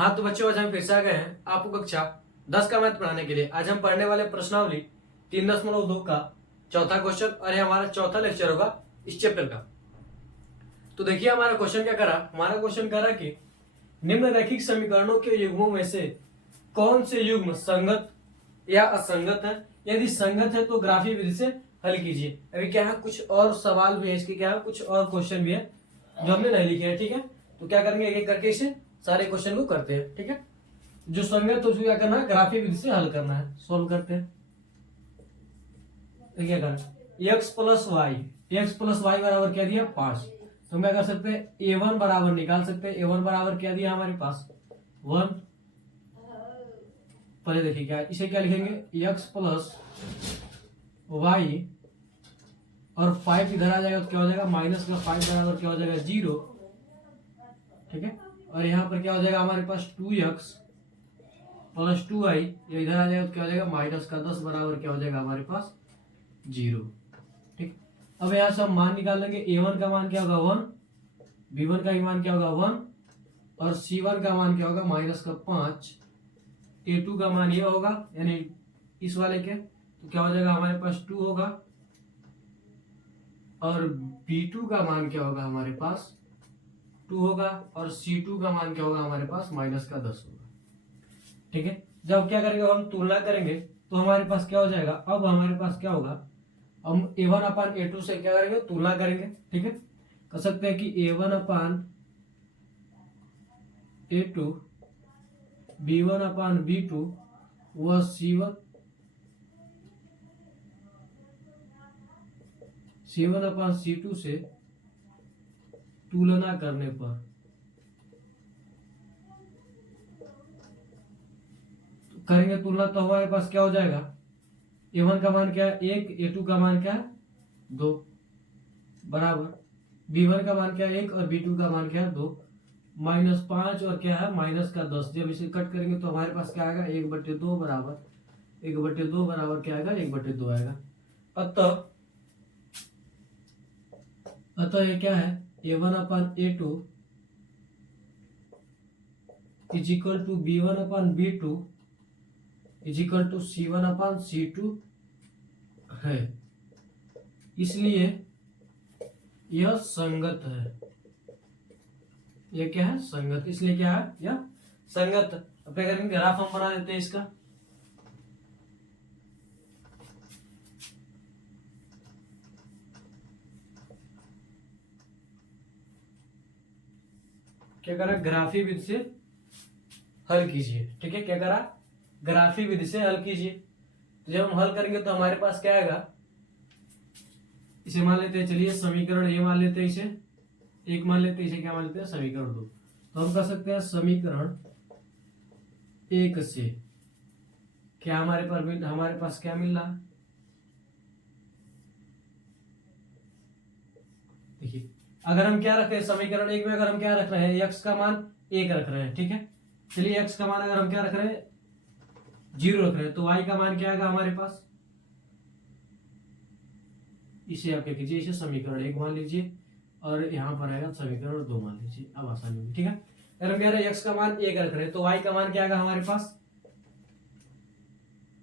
हाँ तो बच्चों, आज हम फिर से आ गए हैं आपको कक्षा 10 का मैथ पढ़ाने के लिए। आज हम पढ़ने वाले प्रश्नावली 3.2 का चौथा क्वेश्चन, और ये हमारा चौथा लेक्चर होगा इस चैप्टर का। तो देखिए हमारा क्वेश्चन क्या करा। हमारा क्वेश्चन करा कि निम्न रैखिक समीकरणों के युग्मों में से कौन से युग्म संगत या असंगत है। यदि संगत है तो ग्राफी विधि से हल कीजिए। अभी क्या है, कुछ और सवाल भी है इसके, क्या है, कुछ और क्वेश्चन भी है जो हमने नहीं लिखे हैं। ठीक है, तो क्या करेंगे, एक एक करके इसे सारे क्वेश्चन को करते हैं। ठीक है, जो संगत तो उसको क्या करना है, ग्राफी विधि से हल करना है। सोल्व करते हैं। क्या करना, x प्लस वाई बराबर क्या दिया 5। तो हम क्या कर सकते हैं, a1 बराबर निकाल सकते हैं। a1 बराबर क्या दिया हमारे पास 1। पहले देखिए क्या, इसे क्या लिखेंगे, x प्लस वाई और 5 इधर आ जाएगा तो क्या हो जाएगा, माइनस का 5 बराबर क्या हो जाएगा 0। ठीक है, और यहाँ पर क्या हो जाएगा हमारे पास 2x प्लस 2i, ये इधर आ जाएगा तो क्या हो जाएगा माइनस का 10 बराबर क्या हो जाएगा हमारे पास 0। ठीक, अब यहाँ से हम मान निकाल लेंगे। a1 का मान क्या होगा 1, b1 का मान क्या होगा 1, और c1 का मान क्या होगा माइनस का 5, a2 का मान ये होगा यानी इस वाले के, तो क्या हो जाएगा हमारे पास 2 होगा, और b2 का मान क्या होगा हमारे पास 2 होगा, और c2 का मान क्या होगा हमारे पास माइनस का 10 होगा। ठीक है, जब क्या करेंगे, हम तुलना करेंगे तो हमारे पास क्या हो जाएगा, अब हमारे पास क्या होगा, हम a1 अपान a2 से क्या करेंगे, तुलना करेंगे। ठीक है, कर सकते हैं कि a1 upon a2 b1 upon b2 व c1 अपान c2 से तुलना करने पर करेंगे तुलना, तो हमारे पास क्या हो जाएगा, a1 का मान क्या है 1, a2 का मान क्या है 2, बराबर b1 का मान क्या है 1 और b2 का मान क्या है 2, -5 और क्या है माइनस का 10। जब इसे कट करेंगे तो हमारे पास क्या आएगा 1/2 बराबर 1/2 बराबर क्या आएगा 1/2 आएगा। अतः ये क्या है, a1 upon a2 is equal to b1 upon b2 is equal to c1 upon c2 है, इसलिए यह संगत है। यह क्या है, संगत, इसलिए क्या है, यह संगत। अब क्या करेंगे, ग्राफ हम बना देते हैं इसका। क्या करा, ग्राफी विधि से हल कीजिए। ठीक है, क्या करा, ग्राफी विधि से हल कीजिए। तो जब हम हल करेंगे तो हमारे पास क्या आएगा, इसे मान लेते हैं, चलिए समीकरण ये मान लेते हैं, इसे एक मान लेते हैं, इसे क्या मान लेते हैं समीकरण 2। तो हम कर सकते हैं समीकरण 1 से क्या हमारे पास क्या मिल रहा है, देखिए अगर हम क्या रख रहे हैं समीकरण 1 में, अगर हम क्या रख रहे हैं x का मान 1 रख रहे हैं। ठीक है, चलिए x का मान अगर हम क्या रख रहे हैं 0 रख रहे हैं, तो y का मान क्या आएगा हमारे पास, इसे आप क्या कीजिए, इसे समीकरण 1 मान लीजिए और यहाँ पर आएगा समीकरण 2 मान लीजिए। अब आसानी होगी। ठीक है, अगर हम कह रहे हैं x का मान 1 रख रहे हैं तो y का मान क्या आएगा हमारे पास,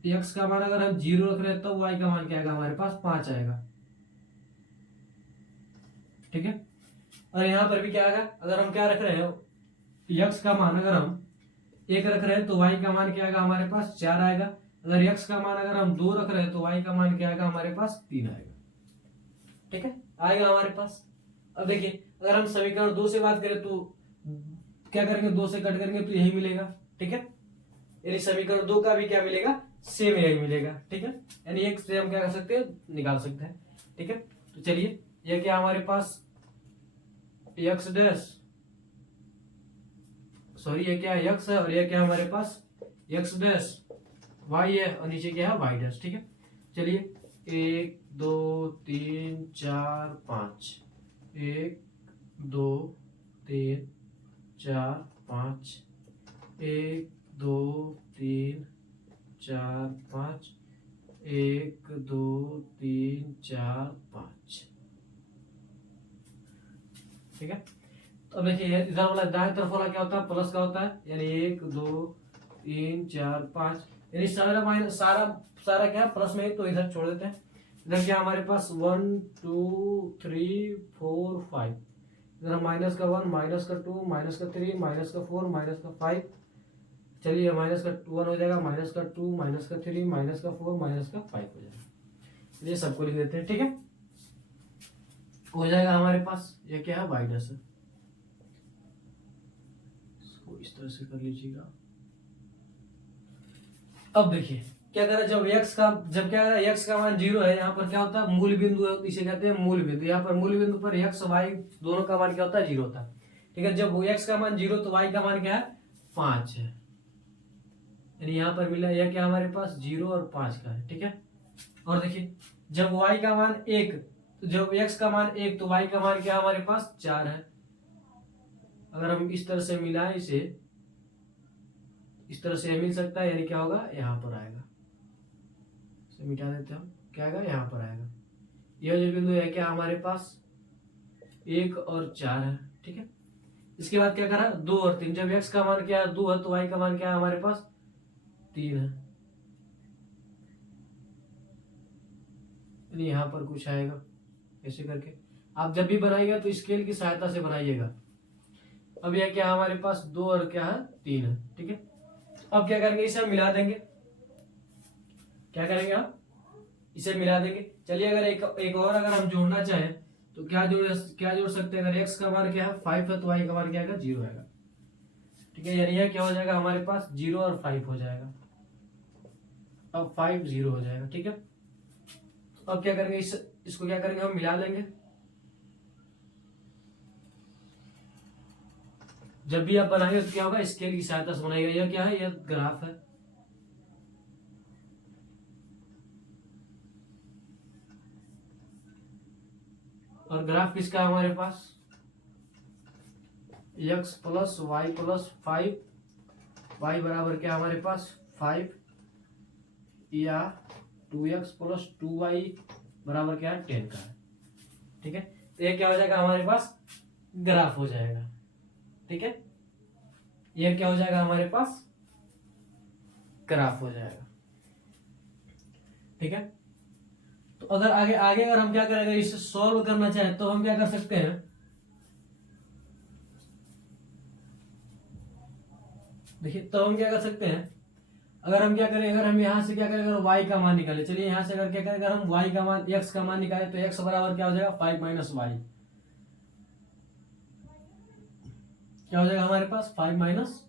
x का मान अगर हम 0 रख रहे हैं तो y का मान क्या आएगा हमारे पास 5 आएगा। ठीक है, और यहाँ पर भी क्या आएगा, अगर हम क्या रख रहे हैं x का मान अगर हम 1 रख रहे हैं तो y का मान क्या आएगा हमारे पास 4 आएगा। अगर x का मान अगर हम 2 रख रहे हैं तो y का मान क्या आएगा हमारे पास 3 आएगा। ठीक है, आएगा हमारे पास। अब देखिए अगर हम समीकरण 2 से बात करें तो क्या करेंगे, 2 से कट करेंगे तो यही मिलेगा। ठीक है, यानी समीकरण 2 का भी क्या मिलेगा, सेम यही मिलेगा। ठीक है, यानी एक से हम क्या कर सकते हैं, निकाल सकते हैं। ठीक है, तो चलिए ये क्या हमारे पास x डैश, सॉरी ये क्या है x है, और ये क्या हमारे पास x डैश y है, और नीचे क्या है y डैश। ठीक है, चलिए 1 2 3 4 5, 1 2 3 4 5, 1 2 3 4 5, 1 2 3 4 5। ठीक है, अब देखिए इधर वाला दाएं तरफ वाला क्या होता है, प्लस का होता है, यानी 1 2 3 4 5, यानी सारा माइनस सारा सारा क्या है प्लस में है, तो इधर छोड़ देते हैं। इधर क्या हमारे पास 1 2 3 4 5, इधर माइनस का 1 माइनस का 2 माइनस का 3 माइनस का 4 माइनस का 5, चलिए माइनस का 1 हो जाएगा, माइनस का 2 माइनस का 3 माइनस का 4 माइनस का 5 हो जाएगा। ये सबको लिख देते हैं, ठीक है। हो जाएगा हमारे पास, ये क्या है माइनस है, इसको इस तरह से कर लीजिएगा। अब देखिए क्या करें, जब क्या है x का मान 0 है, यहाँ पर क्या होता है मूल बिंदु है, इसे कहते हैं मूल बिंदु। यहाँ पर मूल बिंदु पर x y दोनों का मान क्या होता है 0 होता है, ठीक है। जब x का मान 0 तो y का मान क्या है 5 है, यानी यहाँ पर मिला यह क्या हमारे पास 0 और 5 का है, ठीक है। और देखिए जब y का मान 1, तो जब x का मान 1 तो y का मान क्या हमारे पास 4 है। अगर हम इस तरह से मिलाएं इसे, इस तरह से मिल सकता है, यानी क्या होगा यहाँ पर आएगा, इसे मिटा देते हैं हम, क्या आएगा यहाँ पर आएगा। यह जो बिंदु है क्या हमारे पास 1 और 4 है, ठीक है। इसके बाद क्या करा 2 और 3, जब x का मान क्या है 2 है तो y का मान क्या है हमारे पास 3 है, यानी यहाँ पर कुछ आएगा। ऐसे करके आप जब भी बनाइएगा तो स्केल की सहायता से बनाइएगा। अब यह क्या हमारे पास 2 और क्या है 3 है, ठीक है। अब क्या करेंगे, इसे हम मिला देंगे, क्या करेंगे हम इसे मिला देंगे। चलिए अगर एक और अगर हम जोड़ना चाहें तो क्या जोड़ सकते हैं, अगर x का मान क्या है 5 है तो y का मान क्या आएगा 0 आएगा, ठीक है। यानी यह क्या हो जाएगा हमारे पास 0 और 5 हो जाएगा, अब 5 0 हो जाएगा, ठीक है। अब क्या करेंगे, इसको क्या करेंगे हम मिला लेंगे। जब भी आप बनाएंगे तो क्या होगा स्केल की सहायता से बनाएगा। यह क्या है, यह ग्राफ है, और ग्राफ किसका है हमारे पास x plus y plus 5, y बराबर क्या हमारे पास 5, या 2x प्लस 2y बराबर क्या है 10 का है, ठीक है। तो ये क्या हो जाएगा हमारे पास ग्राफ हो जाएगा, ठीक है। ये क्या हो जाएगा हमारे पास ग्राफ हो जाएगा, ठीक है। तो अगर आगे आगे अगर हम क्या करेंगे, इसे सॉल्व करना चाहें तो हम क्या कर सकते हैं, देखिए तो हम क्या कर सकते हैं, अगर हम क्या करें, अगर हम यहाँ से क्या करें, अगर y का मान निकाले, चलिए यहाँ से अगर क्या करें, अगर हम y का मान x का मान निकाले तो x बराबर क्या हो जाएगा 5 माइनस वाई, क्या हो जाएगा हमारे पास 5 माइनस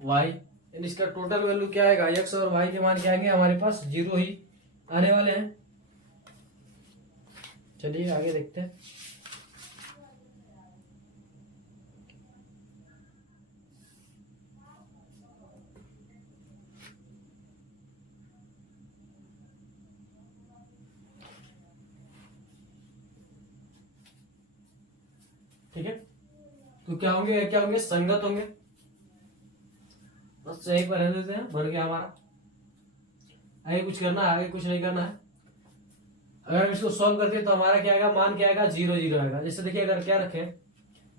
वाई, यानी इसका टोटल वैल्यू क्या आएगा, x और y के मान क्या आएंगे हमारे पास 0 ही आने वाले हैं। चलिए आगे देखते हैं। ठीक है, तो क्या होंगे संगत होंगे, बस सही पर रहने देते हैं, बन गया हमारा। आगे कुछ करना है, आगे कुछ नहीं करना है। अगर हम इसको सॉल्व करते हैं तो हमारा क्या आएगा, मान क्या आएगा 0 0 आएगा। जैसे देखिए अगर क्या रखे,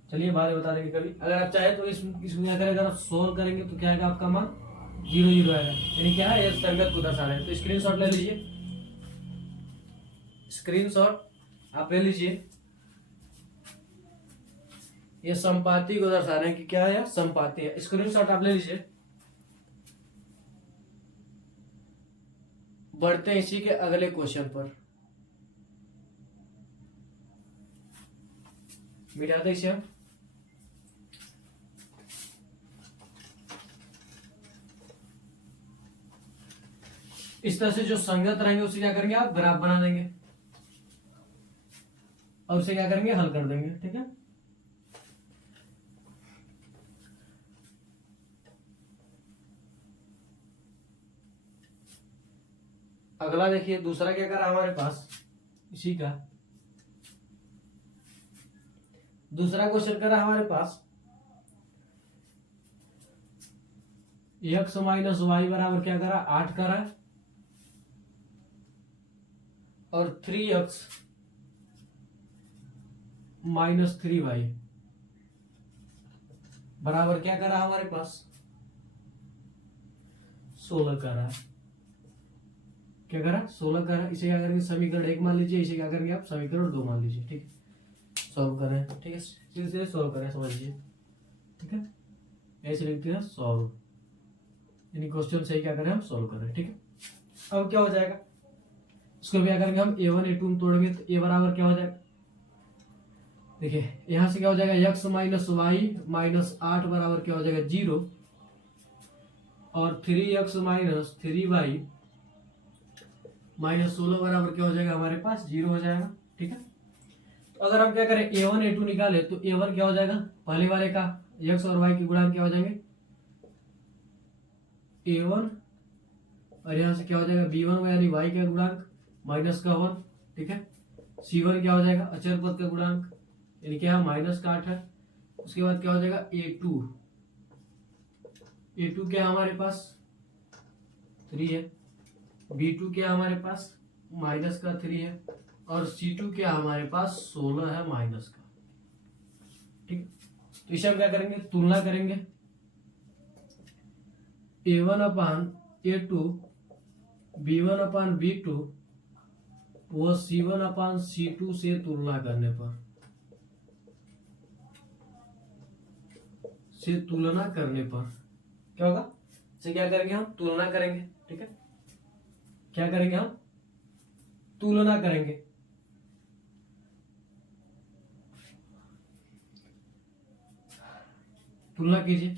चलिए बाद में बता देंगे कभी, अगर आप चाहे तो इसको क्या करें, अगर आप सॉल्व करेंगे तो क्या आएगा आपका मान 0 0 आएगा, यानी क्या है ये संगत को दर्शा रहे हैं। तो स्क्रीनशॉट ले लीजिए, स्क्रीनशॉट आप ले लीजिए, ये संपाति को दर्शा रहे हैं कि क्या है, संपाति है। स्क्रीनशॉट आप ले लीजिए। बढ़ते हैं इसी के अगले क्वेश्चन पर, मिटाते इसे हम। इस तरह से जो संगत रहेंगे उसे क्या करेंगे आप ग्राफ बना देंगे, और उसे क्या करेंगे हल कर देंगे, ठीक है। अगला देखिए दूसरा क्या करा हमारे पास, इसी का दूसरा क्वेश्चन करा हमारे पास, x माइनस वाई बराबर क्या करा 8 करा, और 3x माइनस 3y बराबर क्या कर रहा है हमारे पास 16 कर रहा है। क्या कर रहा है 16 कर रहा है। इसे क्या करेंगे समीकरण 1 मान लीजिए, इसे क्या करेंगे आप समीकरण 2 मान लीजिए। ठीक है सॉल्व कर रहे हैं। ठीक है सीधे सीधे सॉल्व कर रहे हैं समझ लीजिए। ठीक है ऐसे लिखते हैं सॉल्व, यानी क्वेश्चन से क्या करें हम सॉल्व कर रहे हैं। ठीक है अब क्या हो जाएगा इसको क्या करेंगे हम a1 a2 में तोड़ेंगे तो a बराबर क्या हो जाएगा। देखिए यहां से क्या हो जाएगा x माइनस वाई माइनस 8 बराबर क्या हो जाएगा 0 और 3x माइनस 3y माइनस 16 बराबर क्या हो जाएगा हमारे पास 0 हो जाएगा। ठीक है तो अगर हम क्या करें a1 a2 निकाले तो a1 क्या हो जाएगा पहले वाले का x और y के गुणांक क्या हो जाएंगे a1 और यहाँ से क्या हो जाएगा b1 यानी y का गुणांक माइनस का 1। ठीक है c1 क्या हो जाएगा अचर पद का गुणांक यानी क्या माइनस का 8 है। उसके बाद क्या हो जाएगा a2 क्या है हमारे पास 3 है, b2 क्या हमारे पास माइनस का 3 है और c2 क्या हमारे पास 16 है माइनस का। ठीक तो इसे हम क्या करेंगे तुलना करेंगे a1 upon a2 b1 upon b2 वो c1 अपान c2 से तुलना करने पर क्या होगा इसे क्या करेंगे हम तुलना करेंगे। ठीक है क्या करेंगे हम तुलना करेंगे। तुलना कीजिए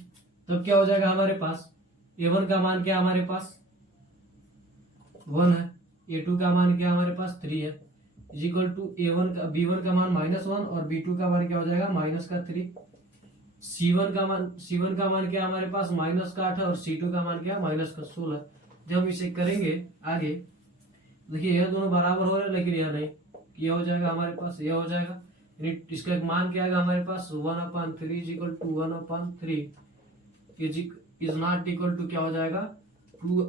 तब क्या हो जाएगा हमारे पास a1 का मान क्या हमारे पास 1 है, a2 का मान क्या हमारे पास 3 है इज इक्वल टू a1 का b1 का मान -1 और b2 का मान क्या हो जाएगा माइनस का 3। c1 का मान क्या हमारे पास माइनस का 8 है और c2 का मान क्या माइनस का 16। जब हम इसे करेंगे आगे देखिए यह दोनों बराबर हो रहे हैं लेकिन यह नहीं, यह हो जाएगा हमारे पास यह हो जाएगा यानी इसका एक मान क्या आएगा हमारे पास 1/3 is equal to 1/3 is not equal to क्या हो जाएगा 2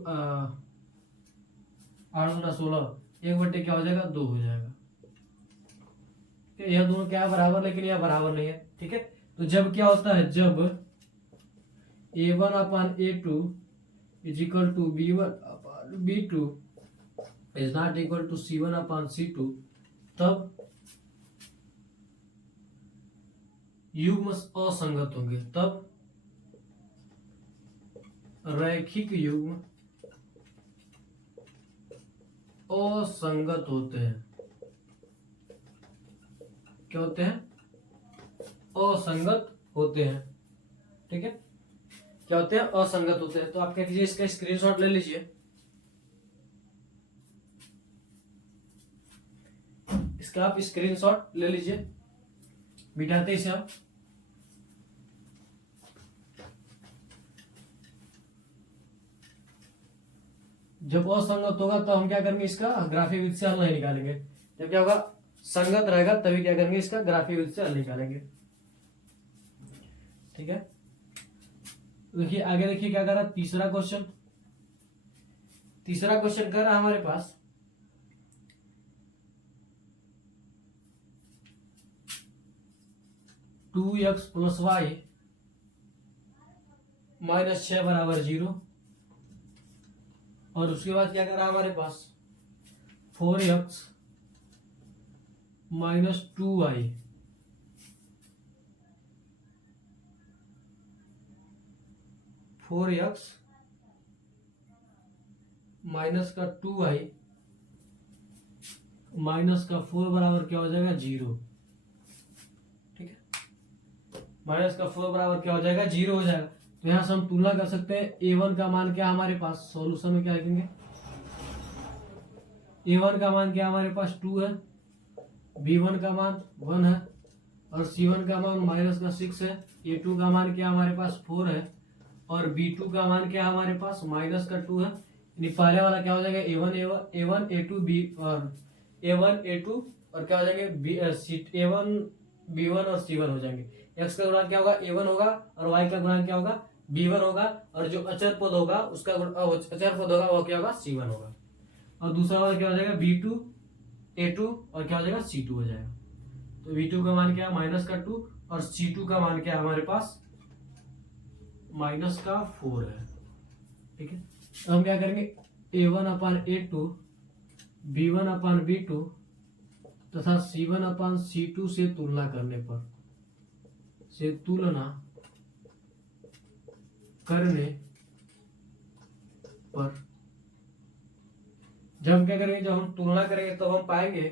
8 गुना 16 एक बटे क्या हो जाएगा 2 हो जाएगा। यह दोनों क्या है बराबर लेकिन यह बराबर नहीं है। ठीक है तो जब क्या होता है जब a1/a2 is equal to b1/b2 is not equal to c1/c2 तब युग्म असंगत होंगे, तब रैखिक युग्म असंगत होते हैं। क्या होते हैं असंगत होते हैं। ठीक है क्या होते हैं असंगत होते हैं। तो आप क्या कीजिए इसका स्क्रीनशॉट ले लीजिए, इसका आप स्क्रीनशॉट ले लीजिए, मिटाते इसे आप। जब असंगत होगा तो हम क्या करेंगे इसका ग्राफी विधि से हल नहीं निकालेंगे, जब क्या होगा संगत रहेगा तभी क्या करेंगे इसका ग्राफी विधि से हल निकालेंगे। ठीक है देखिए आगे देखिए क्या कर रहा है तीसरा क्वेश्चन कर रहा है हमारे पास 2x प्लस वाई माइनस 6 बराबर 0 और उसके बाद क्या कर रहा है हमारे पास 4x माइनस 2y माइनस का 2y माइनस का 4 बराबर क्या हो जाएगा 0। ठीक है माइनस का 4 बराबर क्या हो जाएगा 0 हो जाएगा। तो यहां से हम तुलना कर सकते हैं a1 का मान क्या हमारे पास सॉल्यूशन में क्या लिखेंगे a1 का मान क्या हमारे पास 2 है, b1 का मान 1 है और c1 का मान माइनस का 6 है, a2 का मान क्या हमारे पास 4 है और b2 का मान क्या हमारे पास माइनस का 2 है। यानी पहले वाला क्या हो जाएगा a1 a2 b और a1 a2 और क्या हो जाएंगे a1 b1 और c1 हो जाएंगे। x का गुणांक क्या होगा a1 होगा और y का गुणांक क्या होगा b1 होगा और जो अचर पद होगा उसका अचर पद होगा वो क्या होगा c1 होगा और दूसरा वाला क्या हो जाएगा b2 a2 और क्या हो जाएगा c2 हो जाएगा। तो b2 का मान क्या है माइनस का 2 और c2 का मान क्या है हमारे पास माइनस का 4 है। ठीक है, तो हम क्या करेंगे, a1/a2 b1/b2 तथा c1/c2 से तुलना करने पर, से तुलना करने पर, जब हम क्या करेंगे, जब हम तुलना करेंगे तो हम पाएंगे,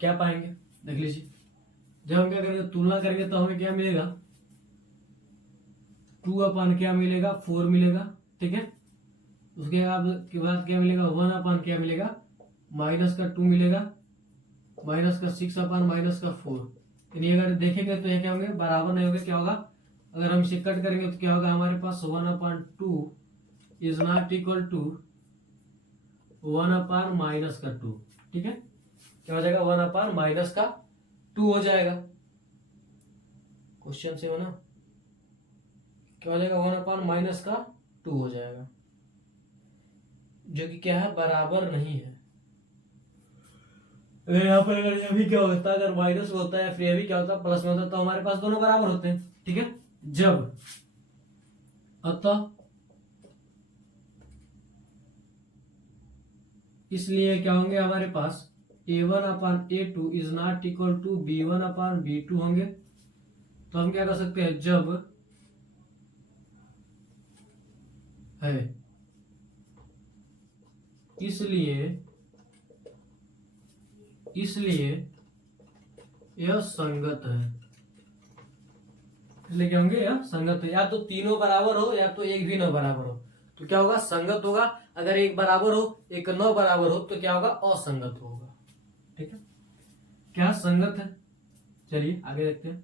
क्या पाएंगे, देख लीजिए, जब हम क्या करेंगे तुलना करेंगे तो हमें क्या मिलेगा, 2 क्या मिलेगा, 4 मिलेगा। ठीक है, उसके बाद क्या मिलेगा, 1 क्या मिलेगा, माइनस का 2 मिलेगा, माइनस का 6/-4। यानी अगर देखेंगे तो ये क्या होंगे, बराबर नहीं होंगे, क्या होगा, अगर हम इसे कट करेंगे तो क्या होगा, हमारे पास 1/2 इज नॉट इक्वल टू 1/-2। ठीक है, क्या हो जाएगा, 1/-2 हो जाएगा। क्वेश्चन से हो ना, क्या हो जाएगा, 1/-2 हो जाएगा, जो कि क्या है, बराबर नहीं है। अगर यहाँ पर अगर ये भी क्या होता है, अगर माइनस में होता है फिर ये भी क्या होता है, प्लस में होता है, तो हमारे पास दोनों बराबर होते हैं। ठीक है, जब अतः इसलिए क्या होंगे हमारे पास, a1/a2 is not equal to b1/b2 होंगे। तो हम क्या कर सकते हैं, जब है इसलिए यह संगत है, इसलिए क्या होंगे, यह संगत है, या तो तीनों बराबर हो या तो एक भी न बराबर हो, तो क्या होगा, संगत होगा। अगर एक बराबर हो, एक न बराबर हो, तो क्या होगा, असंगत होगा। ठीक है, क्या संगत है। चलिए आगे देखते हैं।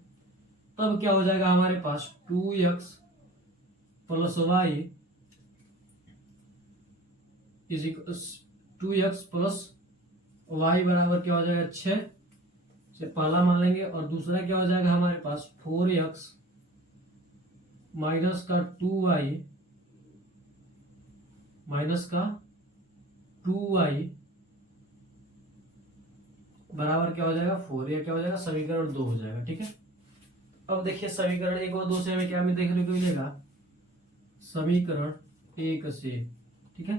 तब क्या हो जाएगा हमारे पास, 2x + y is 2x + y बराबर क्या हो जाएगा, 6 से पहला मान लेंगे, और दूसरा क्या हो जाएगा हमारे पास, 4x माइनस का 2y बराबर क्या हो जाएगा, 4। यह क्या हो जाएगा, समीकरण 2 हो जाएगा। ठीक है, अब देखिए समीकरण 1 और 2 से हमें क्या देखने को मिलेगा, समीकरण 1 से, ठीक है,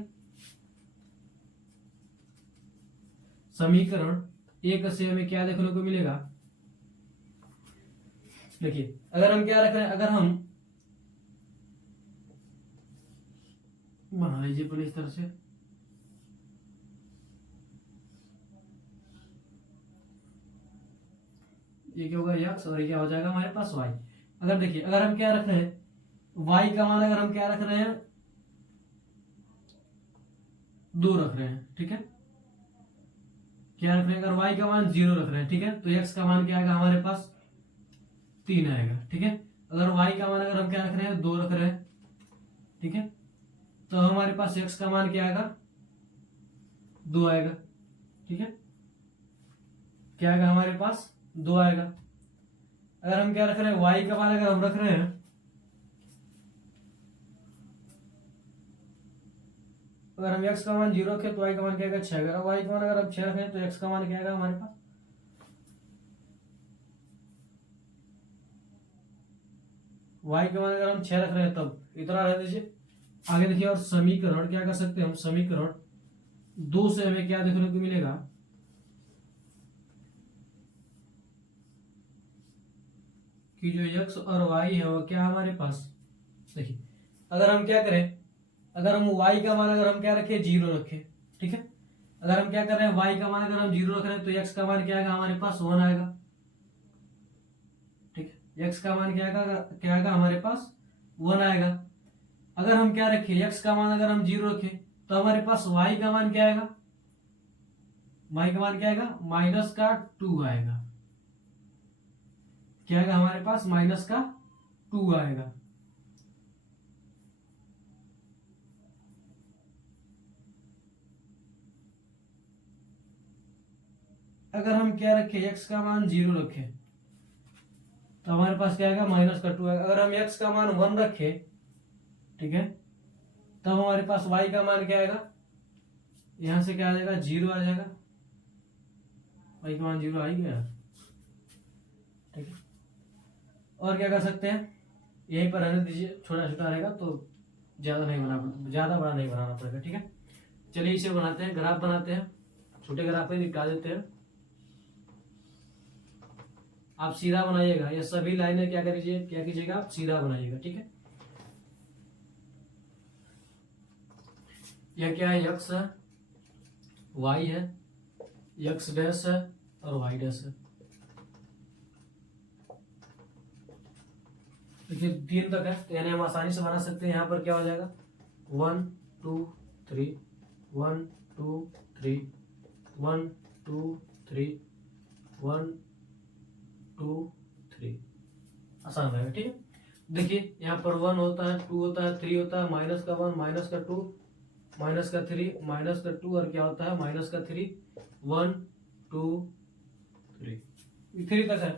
समीकरण 1 से हमें क्या देखने को मिलेगा, देखिए अगर हम क्या रख रहे हैं, अगर हम बना लीजिए पहले इस तरह से, ये क्या होगा, x, और ये क्या हो जाएगा हमारे पास y। अगर देखिए, अगर हम क्या रख रहे हैं, y का मान अगर हम क्या रख रहे हैं, 2 रख रहे हैं। ठीक है, क्या रख रहे हैं, अगर y का मान 0 रख रहे हैं, ठीक है, तो x का मान क्या आएगा हमारे पास, 3 आएगा। ठीक है, अगर y का मान अगर हम क्या रख रहे हैं, 2 रख रहे हैं, ठीक है, तो हमारे पास x का मान क्या आएगा, 2 आएगा। ठीक है, क्या आएगा हमारे पास, 2 आएगा। अगर हम क्या रख रहे हैं, y का मान अगर हम रख रहे हैं, अगर हम x का मान 0 रखें तो y का मान क्या आएगा, 6। अगर y का मान अगर हम 6 रखें तो x का मान क्या आएगा हमारे पास, y का मान अगर हम 6 रख रहे हैं तब इतना रह दीजिए। आगे देखिए, और समीकरण क्या कर सकते हैं हम, समीकरण 2 से हमें क्या देखने को मिलेगा, कि जो x और y है वो क्या हमारे पास, देखिए अगर हम क्या करें, अगर हम y का मान अगर हम क्या रखें, 0 रखें। ठीक है, अगर हम क्या कर रहे हैं, y का मान अगर हम 0 रख रहे हैं तो x का मान क्या आएगा हमारे पास, 1 आएगा। ठीक है, x का मान क्या आएगा हमारे पास, 1 आएगा। अगर हम क्या रखें, x का मान अगर हम 0 रखें तो हमारे पास y का मान क्या आएगा, y का मान क्या आएगा, माइनस का 2 आएगा। क्या आएगा हमारे पास, माइनस का 2 आएगा। अगर हम क्या रखें, x का मान 0 रखें तो हमारे पास क्या आएगा, माइनस का 2 आएगा। अगर हम x का मान 1 रखें, ठीक है, तब हमारे पास y का मान क्या आएगा, यहां से क्या आ जाएगा, 0 आ जाएगा। y का मान 0 आ ही गया। ठीक है, और क्या कर सकते हैं, यहीं पर रहने दीजिए, छोटा छोटा रहेगा तो ज्यादा नहीं बना, ज्यादा बड़ा नहीं बनाना पड़ेगा, ठीक है। चलिए इसे बनाते हैं, ग्राफ बनाते हैं, छोटे ग्राफ पे निकाल देते हैं। आप सीधा बनाइएगा, ये सभी लाइनें क्या करिए, क्या कीजिएगा, आप सीधा बनाइएगा, ठीक है। यह क्या है, एक्स है, वाई है, एक्स डैश है और वाई डैश है। देखिए 3 तक है, तो यानी हम आसानी से बना सकते हैं। यहाँ पर क्या हो जाएगा, 1 2 3, 1 2 3, 1 2 3, 1 2 3, आसान रहेगा, ठीक है। देखिए यहाँ पर 1 होता है, 2 होता है, 3 होता है, माइनस का 1, माइनस का 2, माइनस का 3, माइनस का 2 और क्या होता है, माइनस का 3, 1 2 3, 3 तक है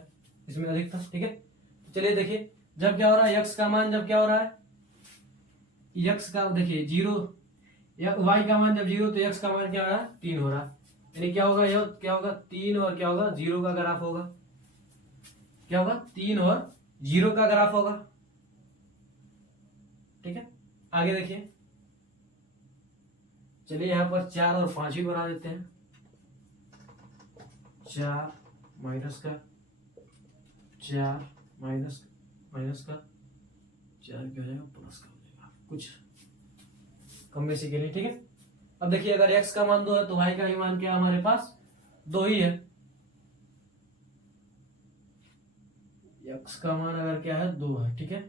इसमें अधिकतम, ठीक है। चलिए देखिए जब क्या हो रहा है, एक्स का मान जब क्या हो रहा है, एक्स का देखिए 0, वाई का मान जब 0 तो एक्स का मान क्या हो रहा है, 3 हो रहा है। यानी क्या होगा, यह क्या होगा, 3 और क्या होगा, 0 का ग्राफ होगा। क्या होगा, 3 और 0 का ग्राफ होगा, ठीक है। आगे देखिए, चलिए यहाँ पर 4 और 5 भी बना देते हैं। 4 माइनस का 4 माइनस माइनस का 4 क्या हो जाएगा, प्लस का हो जाएगा, कुछ कम बेसी के लिए, ठीक है। अब देखिए अगर x का मान 2 है तो y का भी मान क्या हमारे पास 2 ही है। x का मान अगर क्या है, 2 है, ठीक है,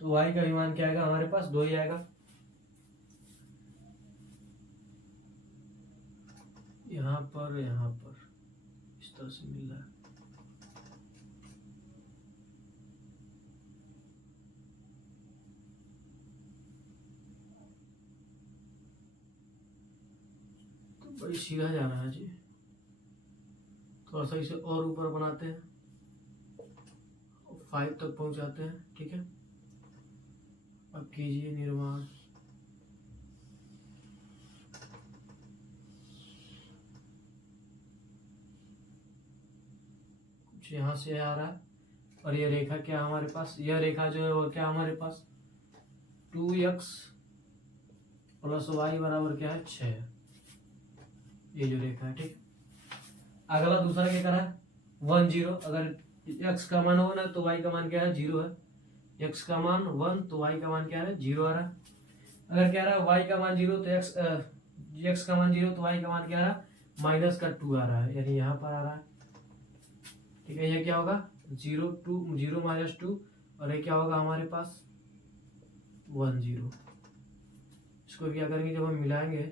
तो y का भी मान क्या आएगा, हमारे पास 2 ही आएगा। यहाँ पर इस तरह से मिल रहा है। तो बड़ी सीधा जाना है जी, थोड़ा सा इसे और ऊपर बनाते हैं, 5 तक पहुंचाते हैं, ठीक है। अब कीजिए निर्माण, कुछ यहाँ से आ रहा है और ये रेखा क्या हमारे पास, यह रेखा जो है वो क्या हमारे पास 2x प्लस वाई बराबर क्या है 6, ये जो रेखा है, ठीक। अगला दूसरा क्या करा है, 1 0, अगर x का मान 1 है तो y का मान क्या है, 0 है। x का मान 1 तो y का मान क्या है, 0 आ रहा है। अगर क्या रहा y का मान 0 तो x का मान 0 तो y का मान क्या रहा, माइनस का 2 आ रहा है, यानी यहाँ पर आ रहा है, ठीक है। ये क्या होगा, 0 2 0 माइनस 2 और ये क्या होगा हमारे पास 1 0। इसको क्या करेंगे, जब हम मिलाएंगे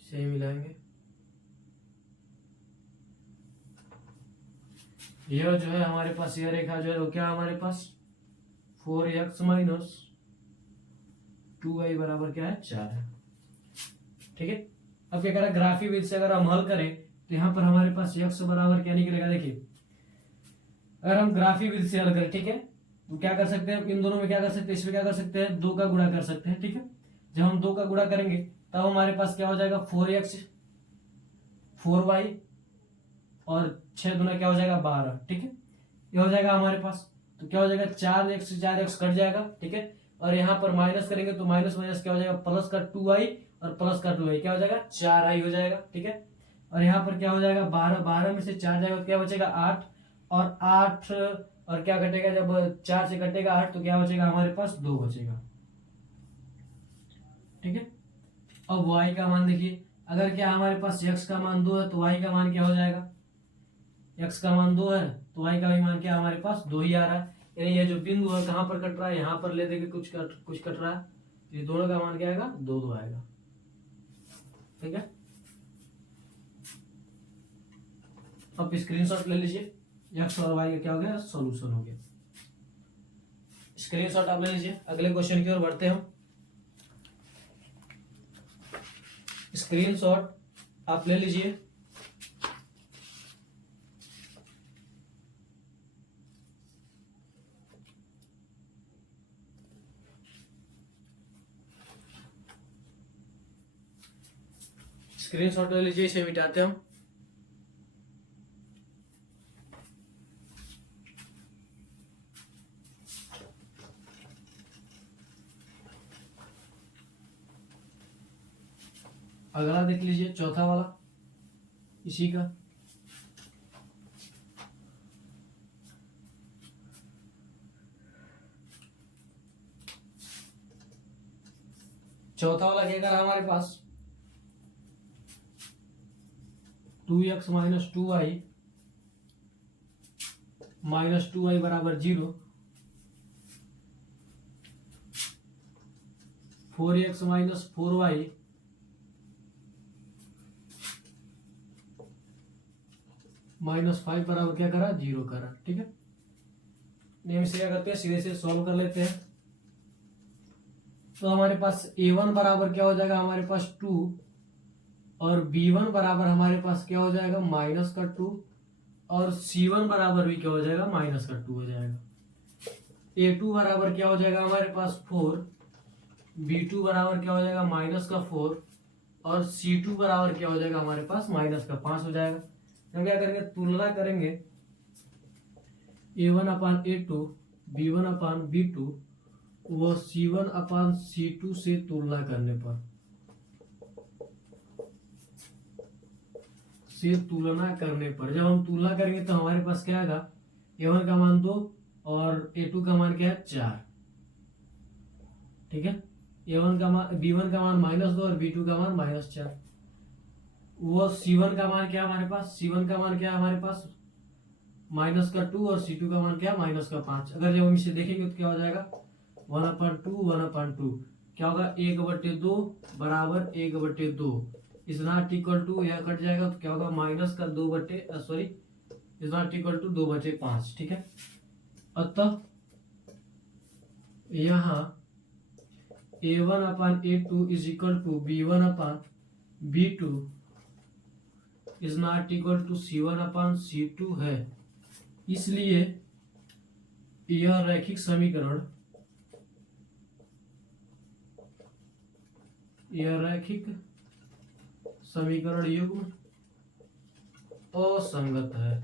इसे मिलाएंगे, यह जो है हमारे पास, यह रेखा जो है वो क्या हमारे पास 4x माइनस 2y बराबर क्या है 4 है, ठीक है। अब क्या करें, ग्राफी विधि से अगर हम हल करें तो यहाँ पर हमारे पास x बराबर क्या निकलेगा, देखिए अगर हम ग्राफी विधि से हल करें, ठीक है, तो क्या कर सकते हैं, इन दोनों में क्या कर सकते हैं, इसमें क्या कर सकते हैं, 2 का गुणा कर सकते हैं, ठीक है। जब हम 2 का गुणा करेंगे तब हमारे पास क्या हो जाएगा, 4x 4y और 6 दूना क्या हो जाएगा 12, ठीक है। ये हो जाएगा हमारे पास, तो क्या हो जाएगा 4x से 4x कट जाएगा, ठीक है। और यहाँ पर माइनस करेंगे तो माइनस माइनस क्या हो जाएगा, प्लस का 2i और प्लस का 2i क्या हो जाएगा 4i हो जाएगा, ठीक है। और यहाँ पर क्या हो जाएगा 12, 12 में से 4 जाएगा तो क्या बचेगा 8, और 8 और क्या कटेगा, जब 4 से कटेगा 8 तो क्या बचेगा हमारे पास 2 बचेगा, ठीक है। अब y का मान देखिए, अगर क्या हमारे पास x का मान 2 है तो y का मान क्या हो जाएगा, x का मान 2 है तो y का भी मान क्या हमारे पास 2 ही आ रहा है। यानी ये जो बिंदु है कहाँ पर कट रहा है, यहाँ पर ले देके कुछ कट रहा है, ये दोनों का मान क्या आएगा 2 2 आएगा, ठीक है। अब स्क्रीनशॉट ले लीजिए, x और y का क्या हो गया, सॉल्यूशन हो गया। स्क्रीनशॉट आप ले लीजिए, अगले क्वेश्चन की ओर बढ़ते हैं। स्क्रीनशॉट आप ले लीजिए, स्क्रीनशॉट ले लीजिए, इसे मिटाते हैं हम। अगला देख लीजिए, चौथा वाला इसी का। चौथा वाला क्या करा हमारे पास, 2x minus 2y minus 2y बराबर 0, 4x माइनस 4y माइनस 5 बराबर क्या करा, 0 करा। ठीक है, नेम से क्या करते हैं, सीधे से सॉल्व कर लेते हैं। तो हमारे पास a1 बराबर क्या हो जाएगा, हमारे पास 2, और b1 बराबर हमारे पास क्या हो जाएगा, माइनस का 2, और c1 बराबर भी क्या हो जाएगा, माइनस का 2 हो जाएगा। a2 बराबर क्या हो जाएगा हमारे पास 4, b2 बराबर क्या हो जाएगा, माइनस का 4, और c2 बराबर क्या हो जाएगा हमारे पास, माइनस का 5 हो जाएगा। हम क्या करेंगे, तुलना करेंगे a1 upon a2, b1 upon b2 वो c1 अपान c2 से तुलना करने पर, जब हम तुलना करेंगे तो हमारे पास क्या आएगा, a1 का मान 2 और a2 का मान क्या है, 4। ठीक है, a1 का मान, b1 का मान -2 और b2 का मान -4। वो c1 का मान क्या हमारे पास, c1 का मान क्या है हमारे पास, माइनस का 2, और c2 का मान क्या है, माइनस का 5। अगर जब हम इसे देखेंगे तो क्या हो जाएगा, 1/2 क्या होगा, 1/2 बराबर 1/2 इज नॉट इक्वल टू, यह कट जाएगा तो क्या होगा, माइनस का 2 बटे sorry is not equal to 2/5। ठीक है, अतः यहाँ a1 upon a2 is equal to b1 upon b2 is not equal to c1 upon c2 है। इसलिए यह रैखिक समीकरण युग्म असंगत है।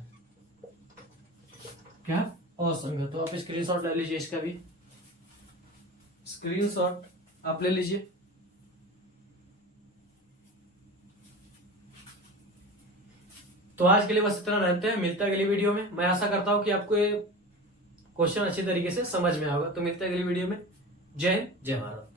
क्या असंगत? तो आप स्क्रीनशॉट ले लीजिए, इसका भी स्क्रीनशॉट आप ले लीजिए। तो आज के लिए बस इतना रहते हैं, मिलता है अगली वीडियो में। मैं आशा करता हूं कि आपको ये क्वेश्चन अच्छी तरीके से समझ में आएगा। तो मिलते हैं अगली वीडियो में। जय हिंद, जय भारत।